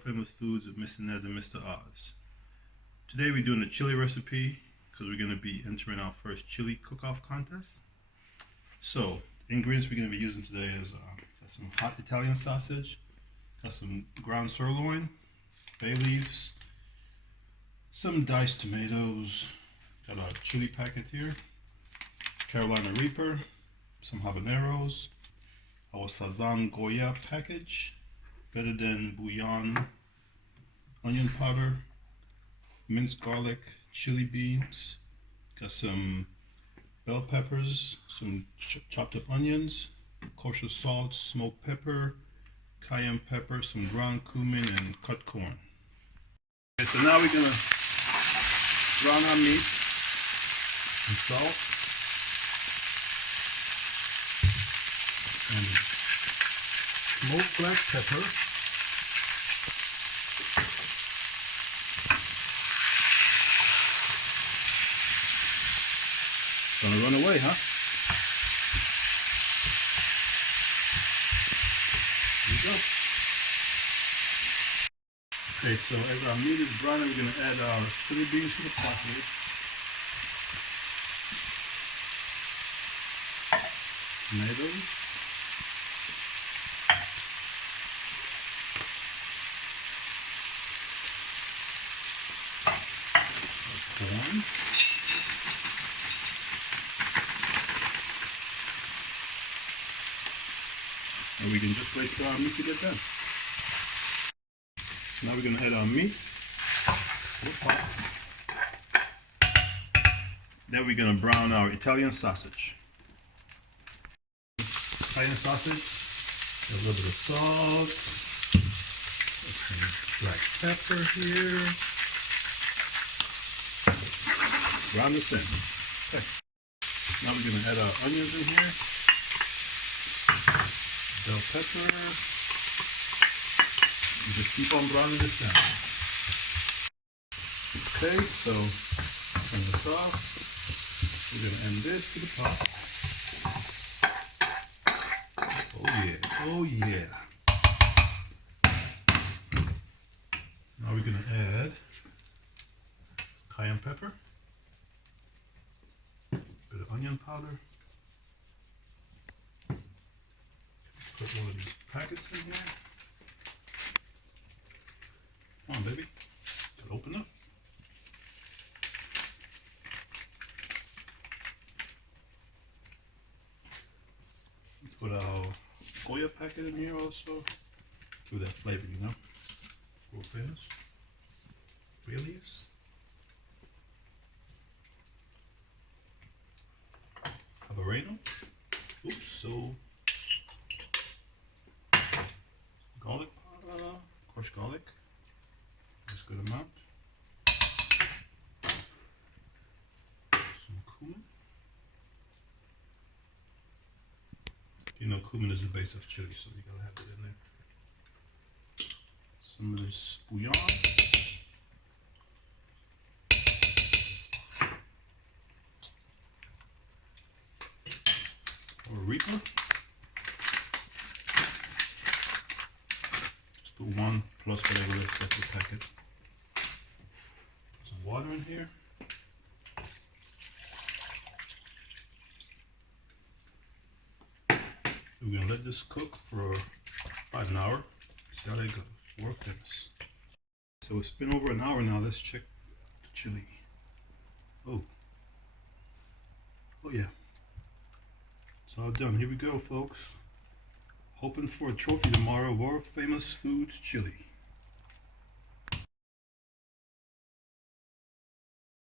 world famous foods with Mr. Ned and Mr. Oz. Today we're doing a chili recipe because we're going to be entering our first chili cook-off contest. So, the ingredients we're going to be using today is got some hot Italian sausage, got some ground sirloin, bay leaves, some diced tomatoes, got our chili packet here, Carolina Reaper, some habaneros, our Sazon Goya package, better than Bouillon, onion powder, minced garlic, chili beans, got some bell peppers, some chopped up onions, kosher salt, smoked pepper, cayenne pepper, some ground cumin, and cut corn. Okay, so now we're gonna brown our meat and salt and smoked black pepper. Gonna run away, huh? Here we go. Okay, so as our meat is browning, we're gonna add our chili beans to the pot here. Tomatoes. Corn. And we can just wait for our meat to get done. So now we're going to add our meat to the pot. Then we're going to brown our Italian sausage. Italian sausage, a little bit of salt, some black pepper here. Brown this in. Okay. Now we're going to add our onions in here. Bell pepper. And just keep on browning this down. Okay, so turn this off. We're going to add this to the pot. Oh yeah, oh yeah. Now we're going to add cayenne pepper, a bit of onion powder. Put one of these packets in here. Come on, baby. Gotta open up. Put our Goya packet in here also. Give that flavor, you know. World famous. Bay leaves. Habanero. Oops, so garlic powder, crushed garlic, that's a good amount. Some cumin. You know, cumin is the base of chili, so you gotta have it in there. Some of this bouillon. Or Reaper. Put one plus whatever is left in the packet. Put some water in here. We're going to let this cook for about an hour. See how that goes. World famous. So it's been over an hour now. Let's check the chili. Oh. Oh yeah. It's all done. Here we go, folks. Hoping for a trophy tomorrow. World famous foods chili.